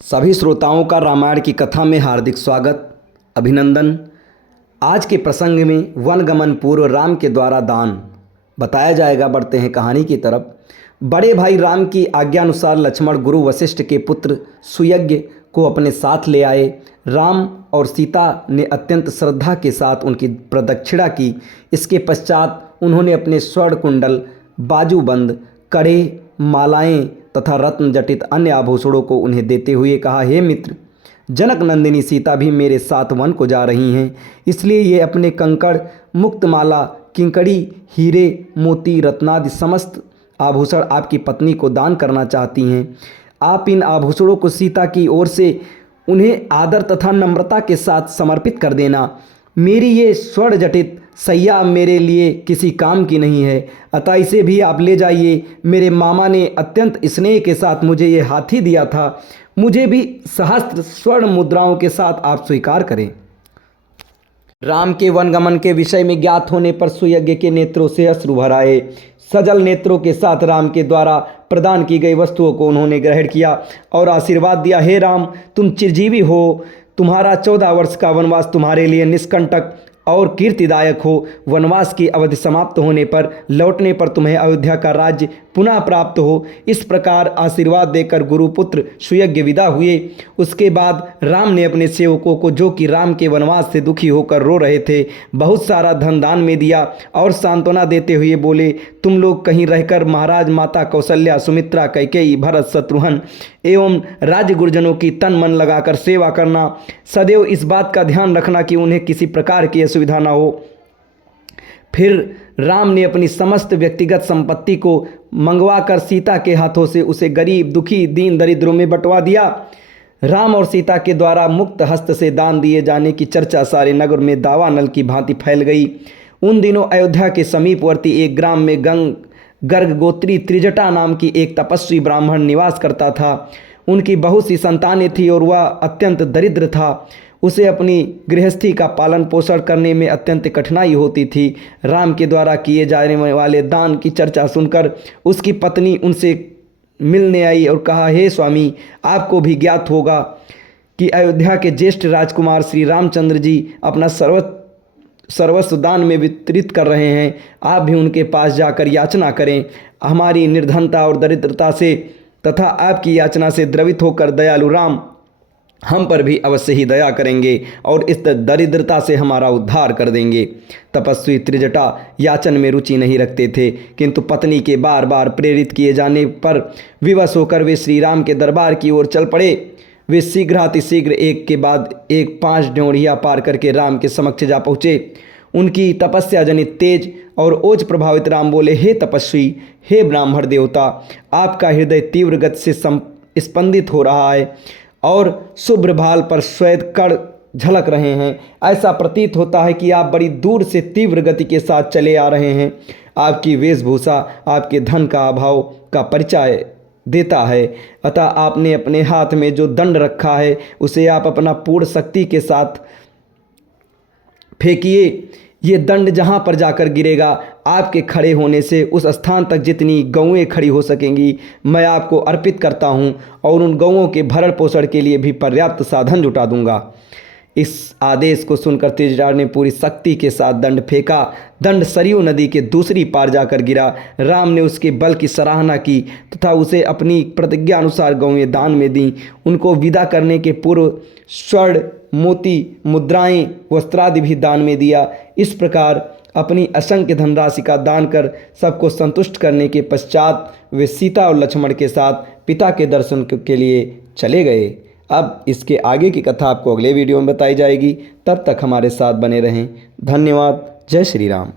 सभी श्रोताओं का रामायण की कथा में हार्दिक स्वागत, अभिनंदन। आज के प्रसंग में वनगमन पूर्व राम के द्वारा दान बताया जाएगा। बढ़ते हैं कहानी की तरफ। बड़े भाई राम की आज्ञानुसार लक्ष्मण गुरु वशिष्ठ के पुत्र सुयज्ञ को अपने साथ ले आए। राम और सीता ने अत्यंत श्रद्धा के साथ उनकी प्रदक्षिणा की। इसके पश्चात उन्होंने अपने स्वर्ण कुंडल, बाजूबंद, कड़े, मालाएं तथा रत्न जटित अन्य आभूषणों को उन्हें देते हुए कहा, हे मित्र, जनक नंदिनी सीता भी मेरे साथ वन को जा रही हैं, इसलिए ये अपने कंकड़, मुक्तमाला, किंकड़ी, हीरे, मोती, रत्नादि समस्त आभूषण आपकी पत्नी को दान करना चाहती हैं। आप इन आभूषणों को सीता की ओर से उन्हें आदर तथा नम्रता के साथ समर्पित कर देना। मेरी ये स्वर्ण जटित सैया मेरे लिए किसी काम की नहीं है, अतः इसे भी आप ले जाइए। मेरे मामा ने अत्यंत स्नेह के साथ मुझे ये हाथी दिया था, मुझे भी सहस्त्र स्वर्ण मुद्राओं के साथ आप स्वीकार करें। राम के वनगमन के विषय में ज्ञात होने पर सुयज्ञ के नेत्रों से अश्रु भर आए। सजल नेत्रों के साथ राम के द्वारा प्रदान की गई वस्तुओं को उन्होंने ग्रहण किया और आशीर्वाद दिया, हे राम, तुम चिरजीवी हो, तुम्हारा 14 वर्ष का वनवास तुम्हारे लिए निष्कंटक और कीर्तिदायक हो। वनवास की अवधि समाप्त होने पर लौटने पर तुम्हें अयोध्या का राज्य पुनः प्राप्त हो। इस प्रकार आशीर्वाद देकर गुरुपुत्र सुयज्ञ विदा हुए। उसके बाद राम ने अपने सेवकों को, जो कि राम के वनवास से दुखी होकर रो रहे थे, बहुत सारा धन दान में दिया और सांत्वना देते हुए बोले, तुम लोग कहीं रहकर महाराज, माता कौशल्या, सुमित्रा, कैकेयी, भरत, शत्रुघ्न एवं राज्य गुरुजनों की तन मन लगाकर सेवा करना। सदैव इस बात का ध्यान रखना कि उन्हें किसी प्रकार की असुविधा न हो। फिर राम ने अपनी समस्त व्यक्तिगत संपत्ति को मंगवाकर सीता के हाथों से उसे गरीब, दुखी, दीन दरिद्रों में बंटवा दिया। राम और सीता के द्वारा मुक्त हस्त से दान दिए जाने की चर्चा सारे नगर में दावानल की भांति फैल गई। उन दिनों अयोध्या के समीपवर्ती एक ग्राम में गर्ग गोत्री त्रिजटा नाम की एक तपस्वी ब्राह्मण निवास करता था। उनकी बहुत सी संतानें थी और वह अत्यंत दरिद्र था। उसे अपनी गृहस्थी का पालन पोषण करने में अत्यंत कठिनाई होती थी। राम के द्वारा किए जाने वाले दान की चर्चा सुनकर उसकी पत्नी उनसे मिलने आई और कहा, हे स्वामी, आपको भी ज्ञात होगा कि अयोध्या के ज्येष्ठ राजकुमार श्री रामचंद्र जी अपना सर्वस्व दान में वितरित कर रहे हैं। आप भी उनके पास जाकर याचना करें। हमारी निर्धनता और दरिद्रता से तथा आपकी याचना से द्रवित होकर दयालु राम हम पर भी अवश्य ही दया करेंगे और इस दरिद्रता से हमारा उद्धार कर देंगे। तपस्वी त्रिजटा याचन में रुचि नहीं रखते थे, किंतु पत्नी के बार बार प्रेरित किए जाने पर विवश होकर वे श्री राम के दरबार की ओर चल पड़े। वे शीघ्रातिशीघ्र एक के बाद एक 5 ड्योढ़िया पार करके राम के समक्ष जा पहुँचे। उनकी तपस्या जनित तेज और ओज प्रभावित राम बोले, हे तपस्वी, हे ब्राह्मण देवता, आपका हृदय तीव्र गति से स्पंदित हो रहा है और शुभ्र भाल पर श्वेत कण झलक रहे हैं। ऐसा प्रतीत होता है कि आप बड़ी दूर से तीव्र गति के साथ चले आ रहे हैं। आपकी वेशभूषा आपके धन का अभाव का परिचय देता है, अतः आपने अपने हाथ में जो दंड रखा है उसे आप अपना पूर्ण शक्ति के साथ फेंकिए। ये दंड जहाँ पर जाकर गिरेगा, आपके खड़े होने से उस स्थान तक जितनी गौएं खड़ी हो सकेंगी मैं आपको अर्पित करता हूँ और उन गौओं के भरण पोषण के लिए भी पर्याप्त साधन जुटा दूंगा। इस आदेश को सुनकर त्रिजटा ने पूरी शक्ति के साथ दंड फेंका। दंड सरयू नदी के दूसरी पार जाकर गिरा। राम ने उसके बल की सराहना की तथा उसे अपनी प्रतिज्ञा अनुसार गौएं दान में दी। उनको विदा करने के पूर्व स्वर्ण, मोती, मुद्राएं, वस्त्रादि भी दान में दिया। इस प्रकार अपनी असंख्य धनराशि का दान कर सबको संतुष्ट करने के पश्चात वे सीता और लक्ष्मण के साथ पिता के दर्शन के लिए चले गए। अब इसके आगे की कथा आपको अगले वीडियो में बताई जाएगी। तब तक हमारे साथ बने रहें। धन्यवाद। जय श्री राम।